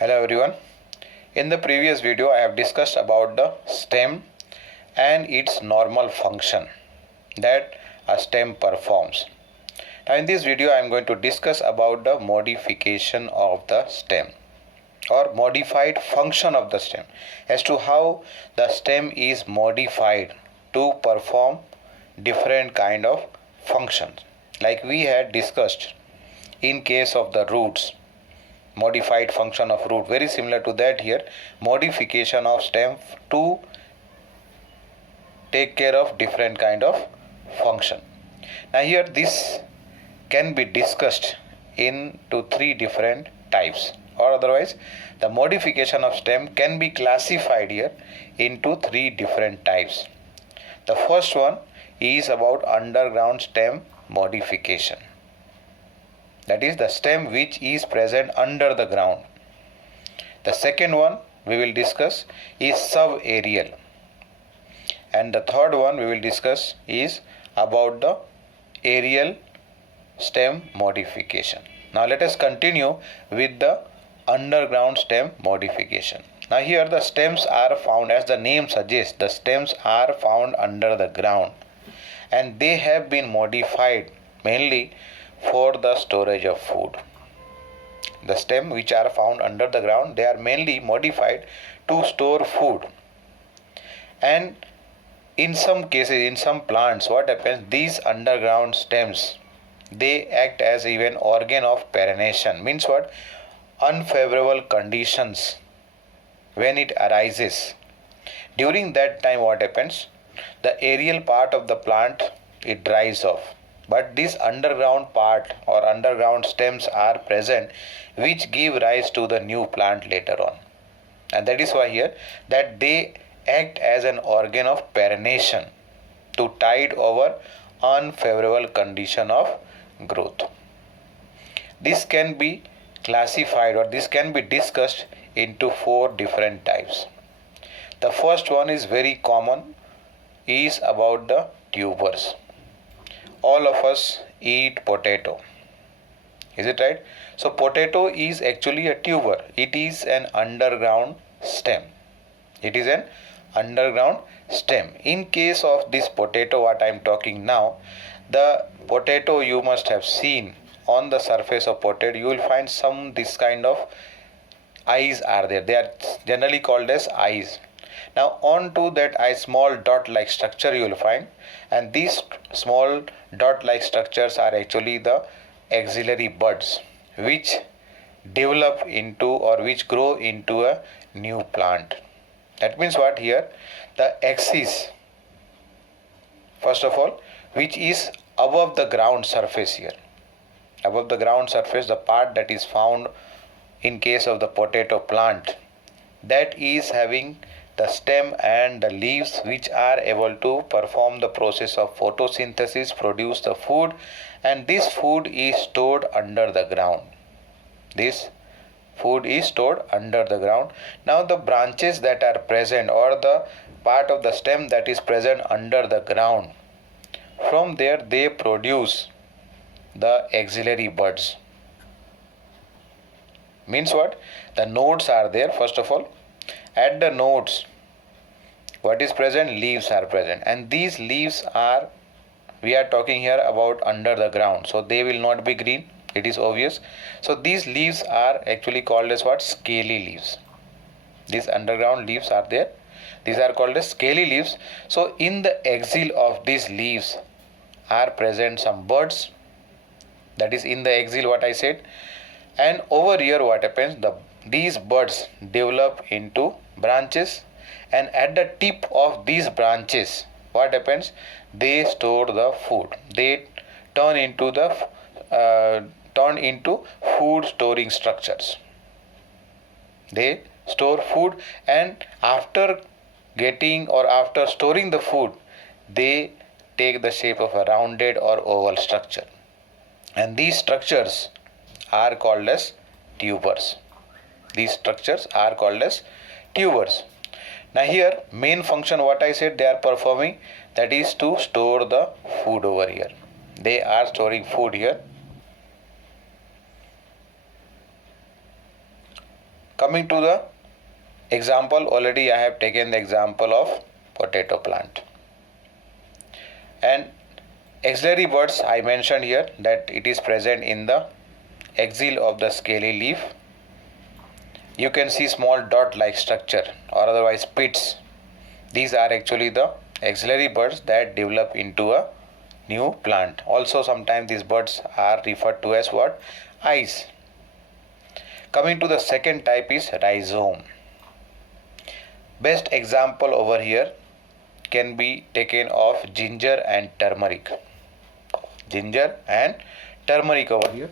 Hello everyone. In the previous video I have discussed about the stem and its normal function that a stem performs. Now in this video I am going to discuss about the modification of the stem or modified function of the stem, as to how the stem is modified to perform different kind of functions, like we had discussed in case of the roots. Modified function of root, very similar to that here, modification of stem to take care of different kind of function. Now here this can be discussed into three different types, or otherwise the modification of stem can be classified here into three different types. The first one is about underground stem modification. That is the stem which is present under the ground. The second one we will discuss is subaerial. And the third one we will discuss is about the aerial stem modification. Now let us continue with the underground stem modification. Now here the stems are found, as the name suggests, the stems are found under the ground, and they have been modified mainly for the storage of food. The stem which are found under the ground, they are mainly modified to store food. And in some cases, in some plants, what happens, these underground stems, they act as even organ of perennation. Means what? Unfavorable conditions when it arises, during that time what happens, the aerial part of the plant, it dries off, but this underground part or underground stems are present which give rise to the new plant later on. And that is why here that they act as an organ of perennation to tide over unfavorable condition of growth. This can be classified, or this can be discussed into four different types. The first one is very common, is about the tubers. All of us eat potato. Is it right? So potato is actually a tuber. It is an underground stem. It is an underground stem. In case of this potato what I am talking now, the potato you must have seen on the surface of potato, you will find some this kind of eyes are there. They are generally called as eyes. Now onto that eye, small dot like structure you will find, and these small dot like structures are actually the axillary buds which develop into or which grow into a new plant. That means what, here the axis, first of all, which is above the ground surface here. Above the ground surface, the part that is found in case of the potato plant, that is having the stem and the leaves which are able to perform the process of photosynthesis, produce the food, and this food is stored under the ground. This food is stored under the ground. Now the branches that are present, or the part of the stem that is present under the ground, from there they produce the axillary buds. Means what? The nodes are there, first of all. At the nodes, what is present? Leaves are present, and these leaves are, we are talking here about under the ground, so they will not be green, it is obvious. So these leaves are actually called as what? Scaly leaves. These underground leaves are there, these are called as scaly leaves. So in the axil of these leaves are present some buds, that is in the axil what I said. And over here what happens, these buds develop into branches, and at the tip of these branches what happens, they store the food. They turn into food storing structures. They store food, and after getting or after storing the food, they take the shape of a rounded or oval structure, and these structures are called as tubers. These structures are called as tubers. Now here main function what I said they are performing, that is to store the food over here. They are storing food here. Coming to the example, already I have taken the example of potato plant. And axillary buds, I mentioned here that it is present in the axil of the scaly leaf. You can see small dot like structure or otherwise pits. These are actually the axillary buds that develop into a new plant. Also sometimes these buds are referred to as what? Eyes. Coming to the second type is rhizome. Best example over here can be taken of ginger and turmeric. Ginger and turmeric over here.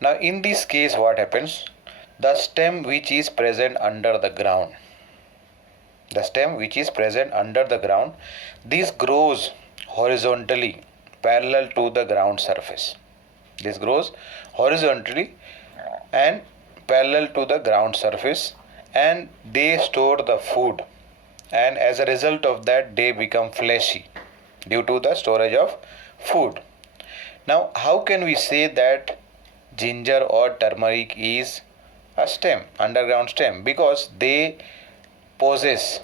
Now in this case what happens? The stem which is present under the ground. This grows horizontally parallel to the ground surface. This grows horizontally and parallel to the ground surface, and they store the food, and as a result of that they become fleshy due to the storage of food. Now how can we say that ginger or turmeric is a stem, underground stem? Because they possess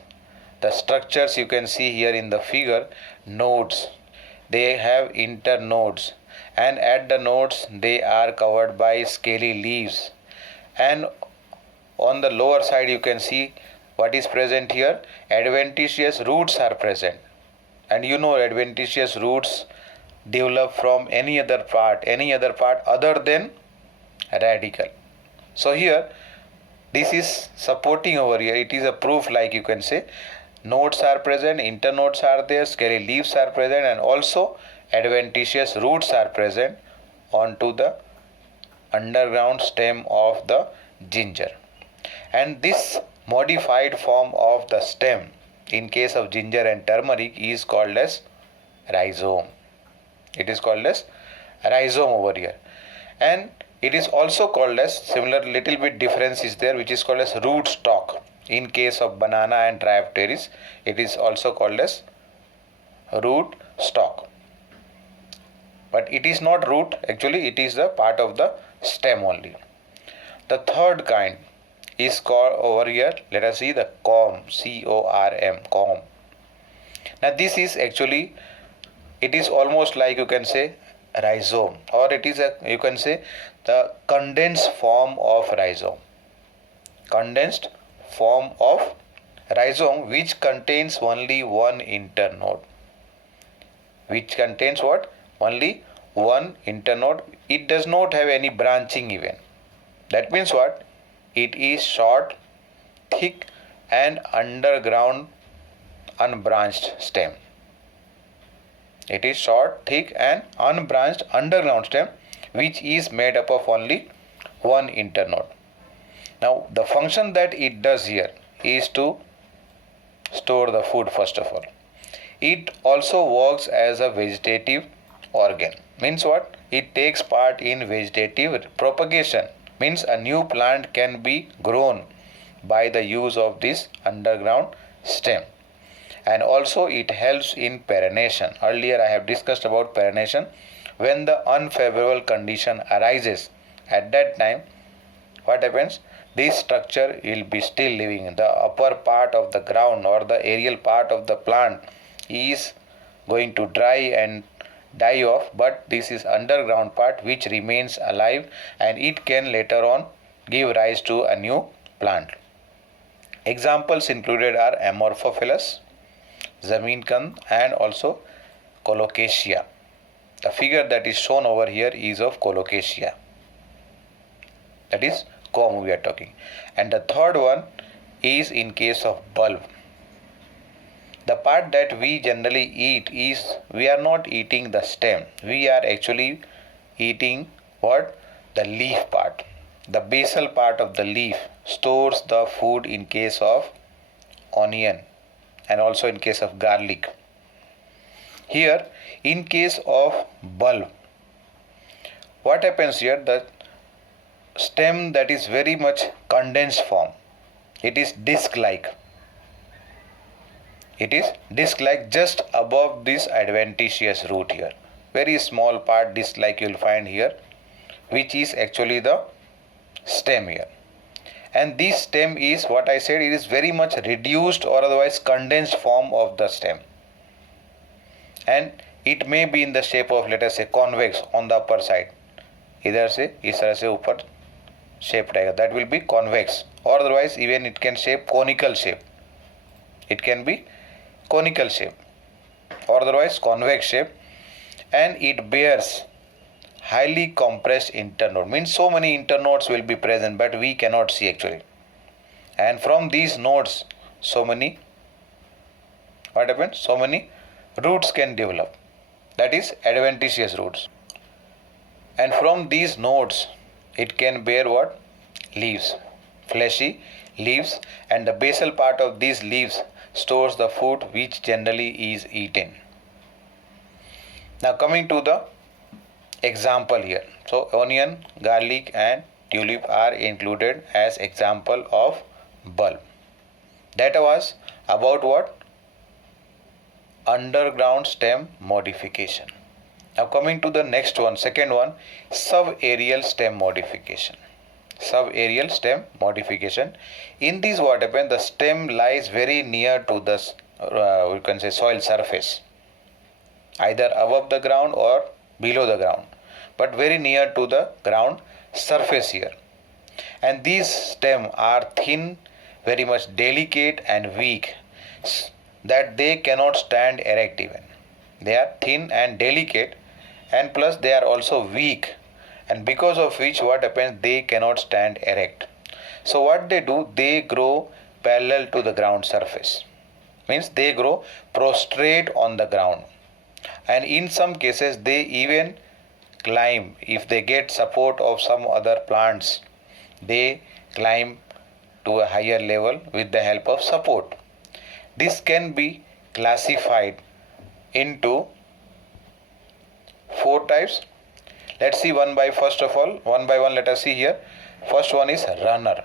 the structures you can see here in the figure, nodes. They have internodes, and at the nodes they are covered by scaly leaves, and on the lower side you can see what is present here. Adventitious roots are present, and you know adventitious roots develop from any other part other than radicle. So here this is supporting over here, it is a proof, like you can say, nodes are present, internodes are there, scaly leaves are present, and also adventitious roots are present onto the underground stem of the ginger. And this modified form of the stem in case of ginger and turmeric is called as rhizome. It is called as rhizome over here. And it is also called as, similar little bit difference is there, which is called as root stock. In case of banana and Dryopteris, it is also called as root stock. But it is not root, actually it is the part of the stem only. The third kind is called over here, let us see, the corm, C-O-R-M, corm. Now this is actually, it is almost like you can say rhizome, or it is a, you can say, the condensed form of rhizome. Condensed form of rhizome which contains only one internode. Which contains what? Only one internode. It does not have any branching even. That means what? It is short, thick and underground unbranched stem. It is short, thick and unbranched underground stem which is made up of only one internode. Now the function that it does here is to store the food first of all. It also works as a vegetative organ. Means what? It takes part in vegetative propagation. Means a new plant can be grown by the use of this underground stem. And also it helps in perennation. Earlier I have discussed about perennation. When the unfavorable condition arises, at that time what happens? This structure will be still living. The upper part of the ground or the aerial part of the plant is going to dry and die off, but this is underground part which remains alive, and it can later on give rise to a new plant. Examples included are Amorphophilus, Zameenkand and also Colocasia. The figure that is shown over here is of Colocasia. That is corm we are talking. And the third one is in case of bulb. The part that we generally eat is, we are not eating the stem. We are actually eating what? The leaf part. The basal part of the leaf stores the food in case of onion and also in case of garlic. Here in case of bulb, what happens here? The stem that is very much condensed form. It is disc-like. It is disc-like just above this adventitious root here. Very small part disc-like you will find here, which is actually the stem here. And this stem is what I said, it is very much reduced or otherwise condensed form of the stem. And it may be in the shape of, let us say, convex on the upper side. इधर से इस तरह से ऊपर shape रहेगा, that will be convex, or otherwise even it can shape conical shape. It can be conical shape or otherwise convex shape, and it bears highly compressed internode. Means so many internodes will be present, but we cannot see actually. And from these nodes, so many roots can develop. That is adventitious roots. And from these nodes, it can bear what? Leaves, fleshy leaves, and the basal part of these leaves stores the food which generally is eaten. Now coming to the example here. So onion, garlic and tulip are included as example of bulb. That was about what? Underground stem modification. Now coming to the next one, second one, subaerial stem modification. Subaerial stem modification. In this what happens, the stem lies very near to the we can say soil surface, either above the ground or below the ground, but very near to the ground surface here. And these stems are thin, very much delicate and weak, that they cannot stand erect even. They are thin and delicate, and plus they are also weak, and because of which what happens, they cannot stand erect. So what they do, they grow parallel to the ground surface. Means they grow prostrate on the ground, and in some cases they even climb. If they get support of some other plants, they climb to a higher level with the help of support. This can be classified into 4 types. Let's see one by one. Let us see here. First one is runner.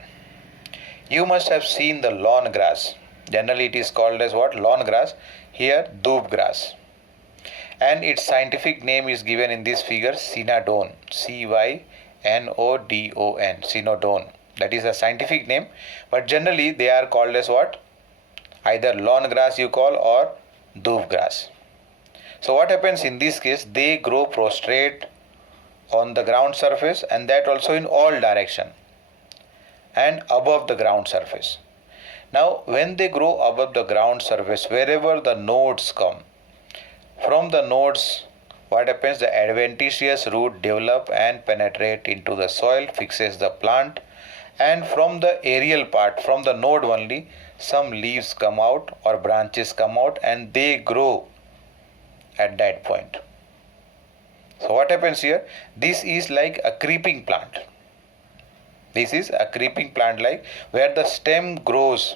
You must have seen the lawn grass. Generally it is called as what? Lawn grass. Here doob grass. And its scientific name is given in this figure, cynodon. Cynodon. Cynodon. That is a scientific name. But generally they are called as what? Either lawn grass you call or doob grass. So what happens in this case, they grow prostrate on the ground surface, and that also in all direction and above the ground surface. Now when they grow above the ground surface, wherever the nodes come, from the nodes what happens, the adventitious root develop and penetrate into the soil, fixes the plant, and from the aerial part, from the node only, some leaves come out or branches come out, and they grow at that point. So what happens here? This is like a creeping plant. This is a creeping plant, like where the stem grows,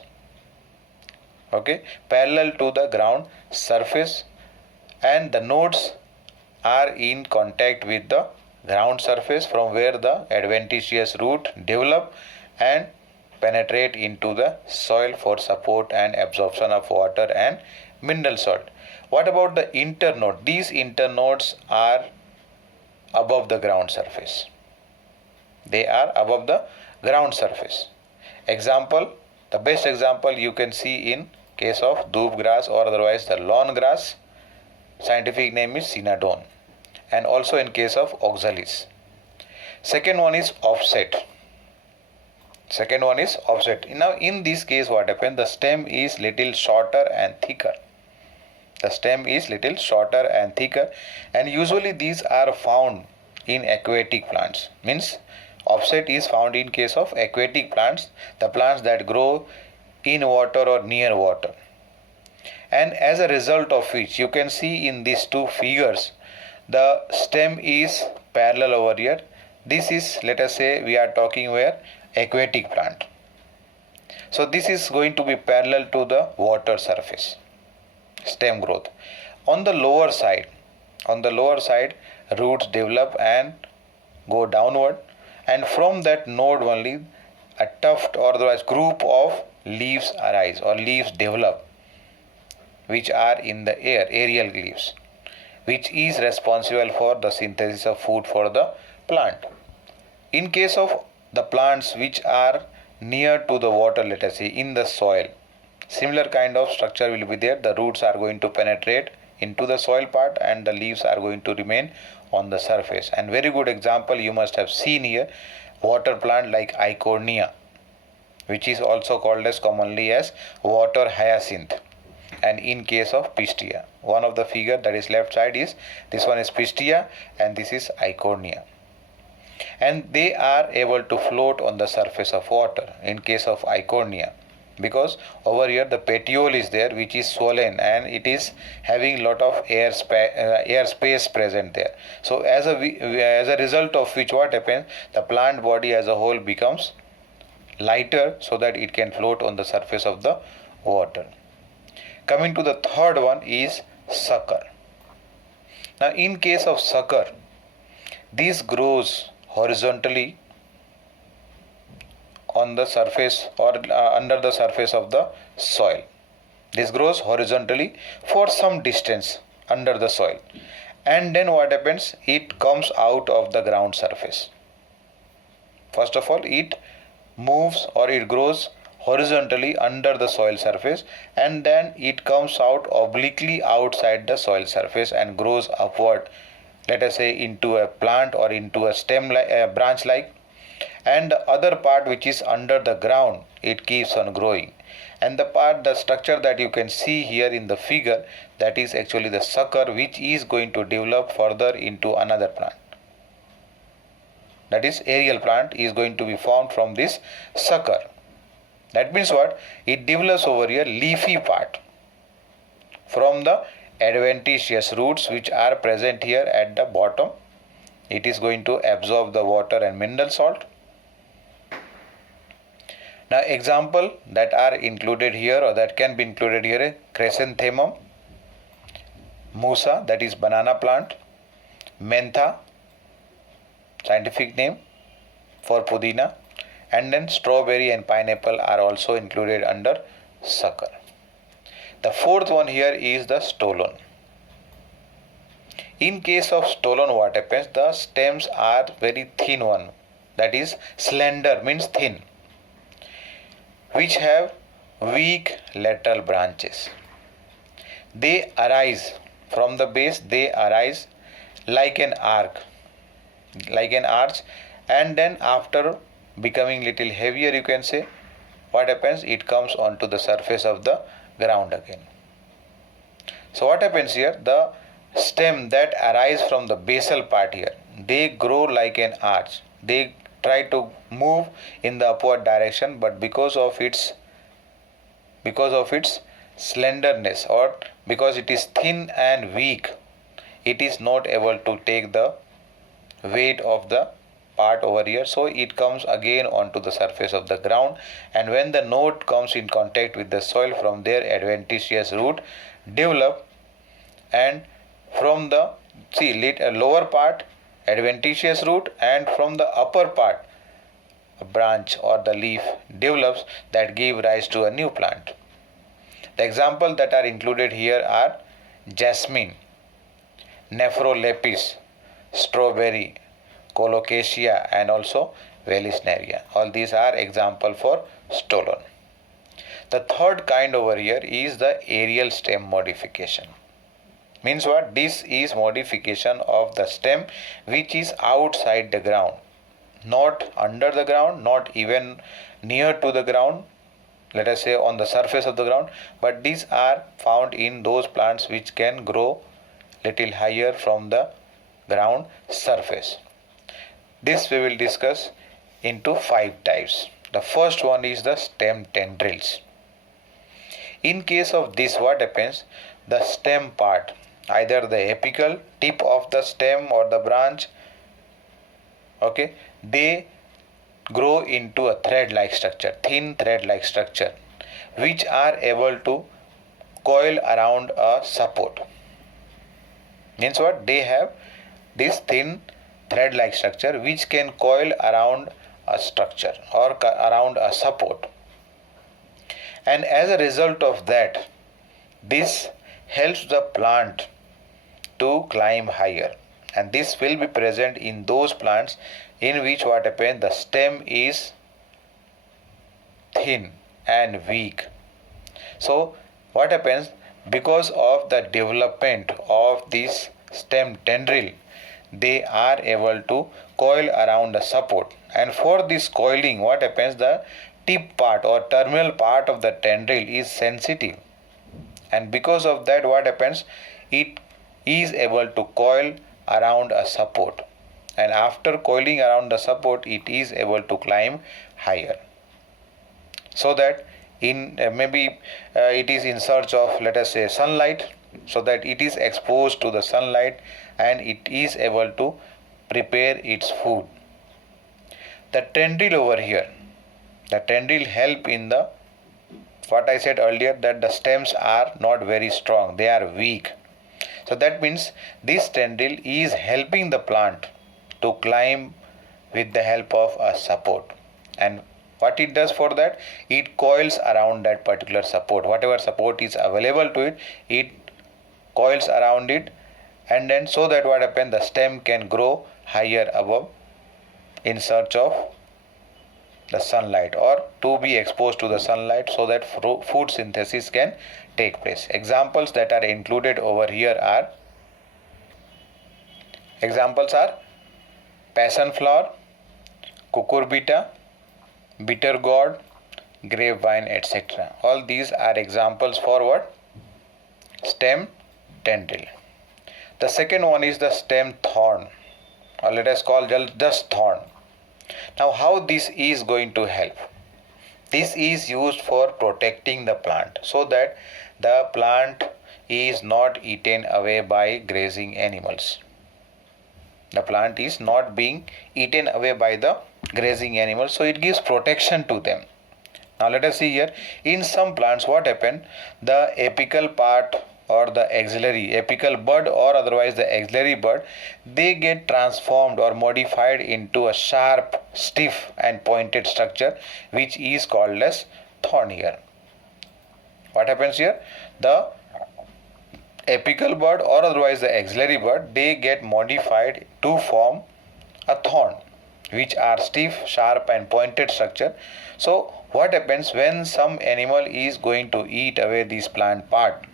okay, parallel to the ground surface, and the nodes are in contact with the ground surface, from where the adventitious root develop and penetrate into the soil for support and absorption of water and mineral salt. What about the internode? These internodes are above the ground surface. They are above the ground surface. Example, the best example you can see in case of doob grass or otherwise the lawn grass. Scientific name is cynodon, and also in case of oxalis. Second one is offset. Now in this case what happens, the stem is little shorter and thicker. And usually these are found in aquatic plants. Means offset is found in case of aquatic plants, the plants that grow in water or near water. And as a result of which, you can see in these two figures, the stem is parallel over here. This is, let us say, we are talking where? Aquatic plant. So this is going to be parallel to the water surface, stem growth. On the lower side, roots develop and go downward, and from that node only a tuft or otherwise group of leaves arise or leaves develop, which are in the air, aerial leaves, which is responsible for the synthesis of food for the plant. In case of the plants which are near to the water, let us say in the soil, similar kind of structure will be there. The roots are going to penetrate into the soil part and the leaves are going to remain on the surface. And very good example you must have seen here, water plant like Eichhornia, which is also called as commonly as water hyacinth. And in case of Pistia, one of the figure that is left side is, this one is Pistia and this is Eichhornia. And they are able to float on the surface of water in case of Eichhornia, because over here the petiole is there which is swollen and it is having lot of air space present there. So as a result of which what happens, the plant body as a whole becomes lighter so that it can float on the surface of the water. Coming to the third one is sucker. Now in case of sucker, this grows horizontally on the surface or under the surface of the soil. This grows horizontally for some distance under the soil, and then what happens, it comes out of the ground surface. First of all, it moves or it grows horizontally under the soil surface, and then it comes out obliquely outside the soil surface and grows upward, let us say into a plant or into a stem like a branch like. And the other part which is under the ground, it keeps on growing. And the structure that you can see here in the figure, that is actually the sucker which is going to develop further into another plant. That is, aerial plant is going to be formed from this sucker. That means what? It develops over here leafy part from the adventitious roots which are present here at the bottom. It is going to absorb the water and mineral salt. Now example that are included here or that can be included here is Chrysanthemum, Musa, that is banana plant, Mentha, scientific name for Pudina, and then strawberry and pineapple are also included under sucker. The fourth one here is the stolon. In case of stolon, what happens? The stems are very thin one, that is slender means thin, which have weak lateral branches. They arise from the base, they arise like an arch, and then after becoming little heavier, you can say, what happens? It comes onto the surface of the ground again. So what happens here? The stem that arise from the basal part here, they grow like an arch. They try to move in the upward direction, but because of its slenderness or because it is thin and weak, it is not able to take the weight of the part over here, so it comes again onto the surface of the ground, and when the node comes in contact with the soil, from there adventitious root develop, and from the lower part adventitious root, and from the upper part a branch or the leaf develops that give rise to a new plant. The examples that are included here are jasmine, Nephrolepis, strawberry, Colocasia, and also Vallisneria. All these are example for stolon. The third kind over here is the aerial stem modification. Means what? This is modification of the stem which is outside the ground, not under the ground, not even near to the ground, let us say on the surface of the ground, but these are found in those plants which can grow little higher from the ground surface. This we will discuss into 5 types. The first one is the stem tendrils. In case of this, what happens? The stem part, either the apical tip of the stem or the branch, okay, they grow into a thread-like structure, thin thread-like structure, which are able to coil around a support. Means what? They have this thin thread-like structure which can coil around a structure or around a support, and as a result of that, this helps the plant to climb higher, and this will be present in those plants in which what happens, the stem is thin and weak. So what happens, because of the development of this stem tendril, they are able to coil around the support, and for this coiling what happens, the tip part or terminal part of the tendril is sensitive, and because of that what happens, it is able to coil around a support, and after coiling around the support it is able to climb higher, so that in maybe it is in search of, let us say, sunlight, so that it is exposed to the sunlight and it is able to prepare its food. The tendril over here, the tendril help in the, what I said earlier, that the stems are not very strong, they are weak. So that means this tendril is helping the plant to climb with the help of a support. And what it does for that, it coils around that particular support, whatever support is available to it, it coils around it, and then so that what happens, the stem can grow higher above in search of the sunlight, or to be exposed to the sunlight, so that food synthesis can take place. Examples that are included over here are, passion flower, cucurbita, bitter gourd, grapevine, etc. All these are examples for what? Stem tendril. The second one is the stem thorn, or let us call just thorn. Now how this is going to help? This is used for protecting the plant, so that the plant is not eaten away by grazing animals. The plant is not being eaten away by the grazing animals, so it gives protection to them. Now let us see here, in some plants what happen, the apical part or the apical bud or otherwise the axillary bud, they get transformed or modified into a sharp, stiff and pointed structure which is called as thorn here. What happens here? The apical bud or otherwise the axillary bud, they get modified to form a thorn, which are stiff, sharp and pointed structure. So what happens, when some animal is going to eat away this plant part,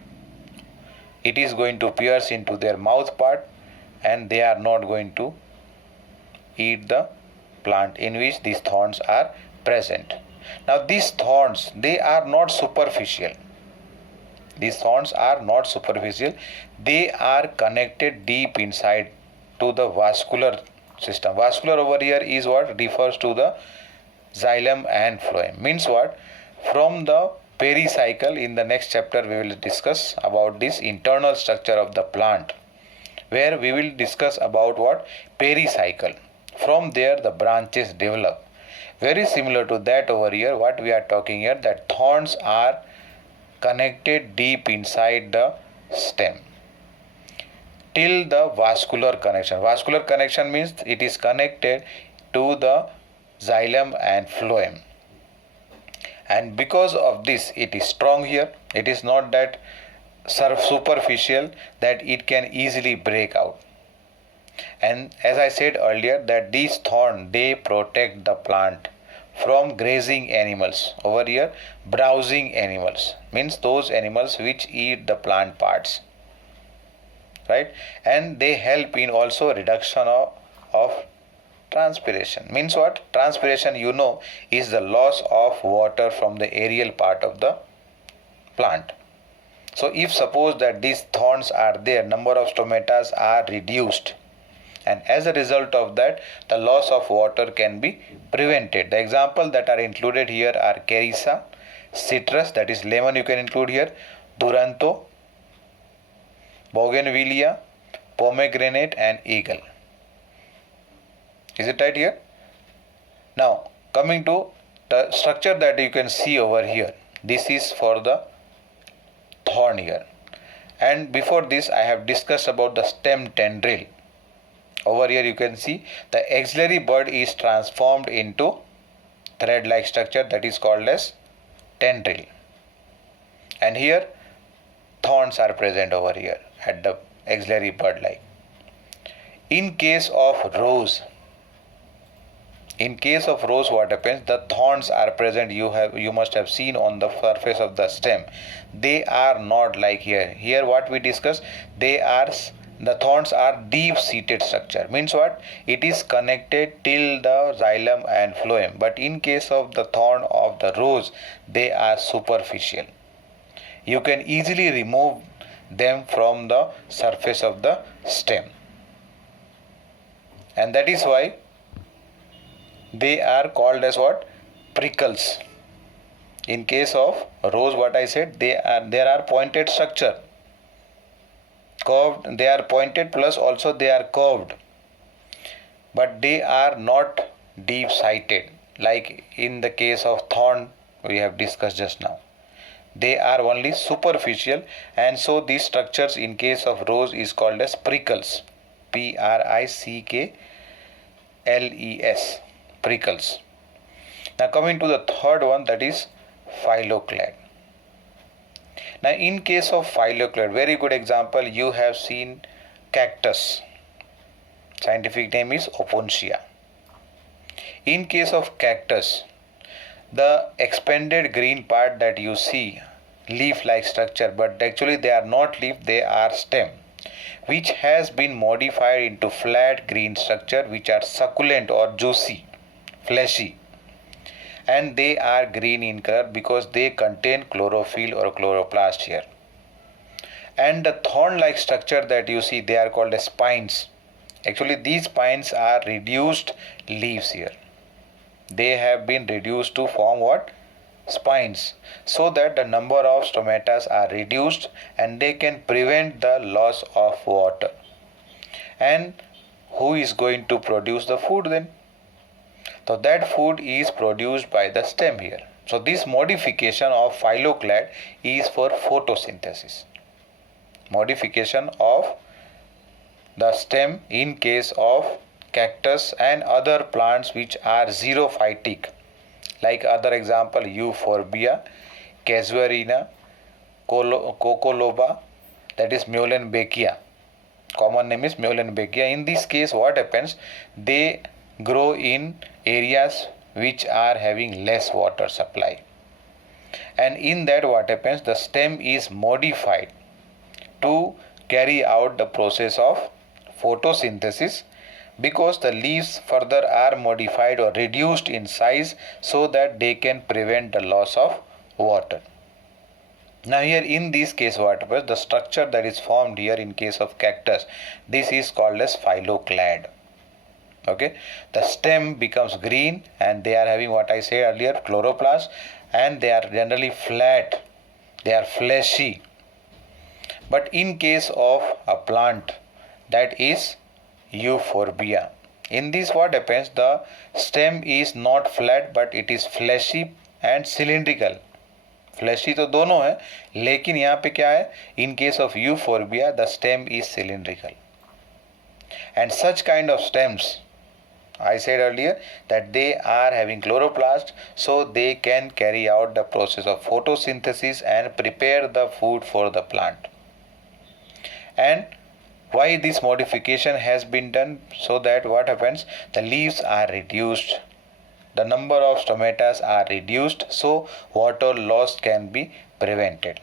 it is going to pierce into their mouth part, and they are not going to eat the plant in which these thorns are present. Now these thorns, they are not superficial. These thorns are not superficial. They are connected deep inside to the vascular system. Vascular over here is what refers to the xylem and phloem. Means what? From the pericycle, in the next chapter we will discuss about this internal structure of the plant, where we will discuss about what? Pericycle. From there the branches develop. Very similar to that over here, what we are talking here, that thorns are connected deep inside the stem till the vascular connection. Vascular connection means it is connected to the xylem and phloem, and because of this it is strong here. It is not that superficial that it can easily break out. And as I said earlier, that these thorns, they protect the plant from grazing animals. Over here, browsing animals means those animals which eat the plant parts, right? And they help in also reduction of transpiration. Means what? Transpiration, you know, is the loss of water from the aerial part of the plant. So if suppose that these thorns are there, number of stomatas are reduced, and as a result of that the loss of water can be prevented. The example that are included here are Carissa, citrus, that is lemon you can include here, Duranto, Bougainvillea, pomegranate and eagle. Is it right here? Now coming to the structure that you can see over here, this is for the thorn here, and before this I have discussed about the stem tendril. Over here you can see the axillary bud is transformed into thread like structure, that is called as tendril, and here thorns are present over here at the axillary bud like. In case of rose, In case of rose, what happens? The thorns are present. You must have seen on the surface of the stem. They are not like here. Here, what we discussed, the thorns are deep-seated structure. Means what? It is connected till the xylem and phloem. But in case of the thorn of the rose, they are superficial. You can easily remove them from the surface of the stem. And that is why they are called as what? Prickles. In case of rose, what I said, there are pointed structure. Curved, they are pointed, plus also they are curved. But they are not deep sighted like in the case of thorn we have discussed just now. They are only superficial, and so these structures in case of rose is called as prickles. Prickles. Prickles. Now coming to the third one, that is phylloclade. Now in case of phylloclade, very good example, you have seen cactus. Scientific name is Opuntia. In case of cactus, the expanded green part that you see, leaf-like structure, but actually they are not leaf, they are stem, which has been modified into flat green structure which are succulent or juicy, fleshy, and they are green in color because they contain chlorophyll or chloroplast here. And the thorn-like structure that you see, they are called as spines. Actually these spines are reduced leaves here. They have been reduced to form what? Spines, so that the number of stomata are reduced and they can prevent the loss of water. And who is going to produce the food then? So that food is produced by the stem here. So this modification of phylloclade is for photosynthesis. Modification of the stem in case of cactus and other plants which are xerophytic, like other example Euphorbia, Casuarina, Cocolloba, that is Muehlenbeckia. Common name is Muehlenbeckia. In this case, what happens? They grow in areas which are having less water supply. And in that, what happens? The stem is modified to carry out the process of photosynthesis, because the leaves further are modified or reduced in size so that they can prevent the loss of water. Now here in this case, what happens? The structure that is formed here in case of cactus, this is called as phylloclade. Okay, the stem becomes green and they are having what I said earlier, chloroplast, and they are generally flat, they are fleshy. But in case of a plant that is Euphorbia, in this what happens? The stem is not flat but it is fleshy and cylindrical. Fleshy तो दोनों है, लेकिन यहाँ पे क्या है? In case of Euphorbia, the stem is cylindrical. And such kind of stems, I said earlier that they are having chloroplast, so they can carry out the process of photosynthesis and prepare the food for the plant. And why this modification has been done? So that what happens? The leaves are reduced, the number of stomata are reduced, so water loss can be prevented.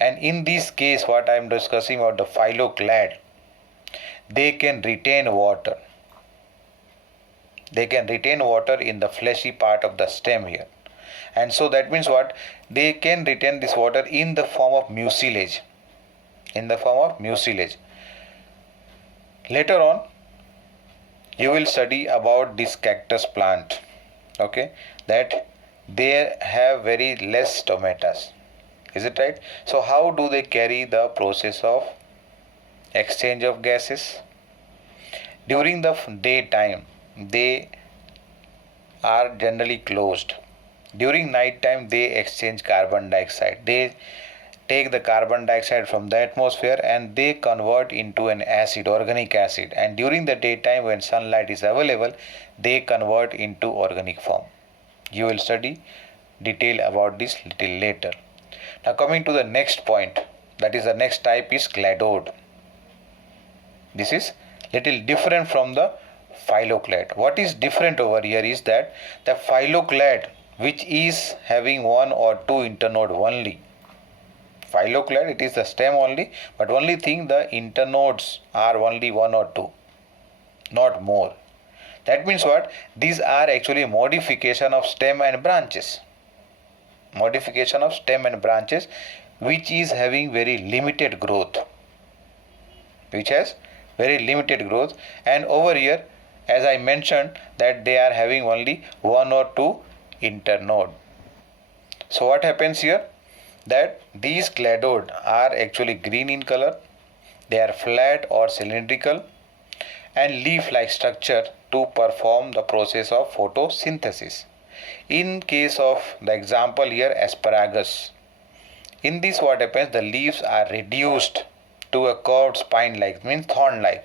And in this case, what I am discussing about the phylloclade, they can retain water. They can retain water in the fleshy part of the stem here. And so that means what? They can retain this water in the form of mucilage. Later on, you will study about this cactus plant. Okay, that they have very less stomata. Is it right? So how do they carry the process of exchange of gases? During the daytime, they are generally closed. During night time, they exchange carbon dioxide. They take the carbon dioxide from the atmosphere and they convert into an acid, organic acid. And during the daytime, when sunlight is available, they convert into organic form. You will study detail about this little later. Now coming to the next point, that is the next type is cladode. This is little different from the phylloclade. What is different over here is that the phylloclade, which is having one or two internode only. Phylloclade, it is the stem only, but only thing the internodes are only one or two, not more. That means what? These are actually modification of stem and branches. Modification of stem and branches which is having very limited growth. Which has very limited growth, and over here as I mentioned that they are having only one or two internode. So what happens here? That these cladode are actually green in color, they are flat or cylindrical and leaf-like structure to perform the process of photosynthesis. In case of the example here, asparagus, in this what happens, the leaves are reduced to a curved spine-like, means thorn-like.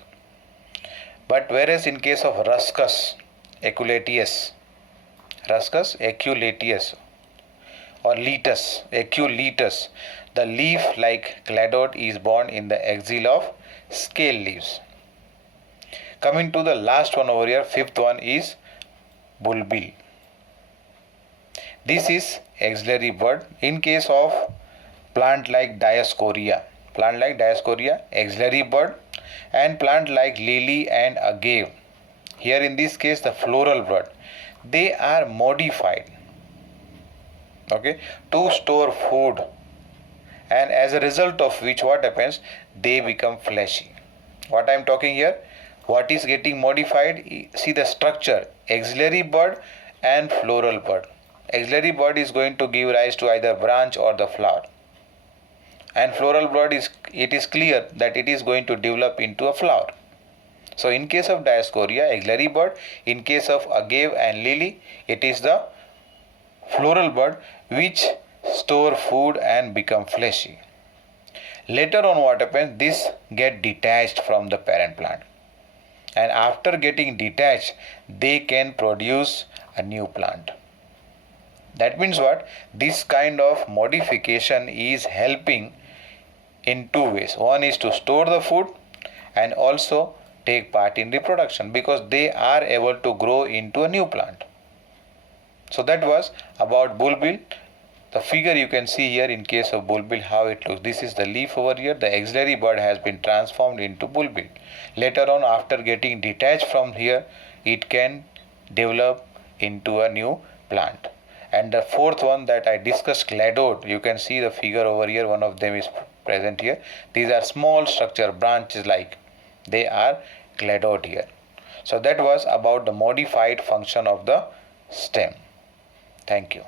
But whereas in case of Ruscus aculeatus or aculeatus, the leaf-like cladode is born in the axil of scale leaves. Coming to the last one over here, fifth one is bulbil. This is axillary bud. In case of plant like Dioscorea, axillary bud, and plant like lily and agave, here in this case the floral bud, they are modified, okay, to store food, and as a result of which what happens, they become fleshy. What I am talking here, what is getting modified? See the structure, axillary bud and floral bud. Axillary bud is going to give rise to either branch or the flower, and floral bud it is clear that it is going to develop into a flower. So in case of Dioscorea, axillary bud; in case of agave and lily, it is the floral bud which store food and become fleshy. Later on what happens, this get detached from the parent plant, and after getting detached they can produce a new plant. That means what? This kind of modification is helping in two ways. One is to store the food and also take part in reproduction, because they are able to grow into a new plant. So that was about bulbil. The figure you can see here in case of bulbil how it looks. This is the leaf over here. The axillary bud has been transformed into bulbil. Later on, after getting detached from here, it can develop into a new plant. And the fourth one that I discussed, cladode, you can see the figure over here, one of them is present here. These are small structure branches like, they are cladode here. So that was about the modified function of the stem. Thank you.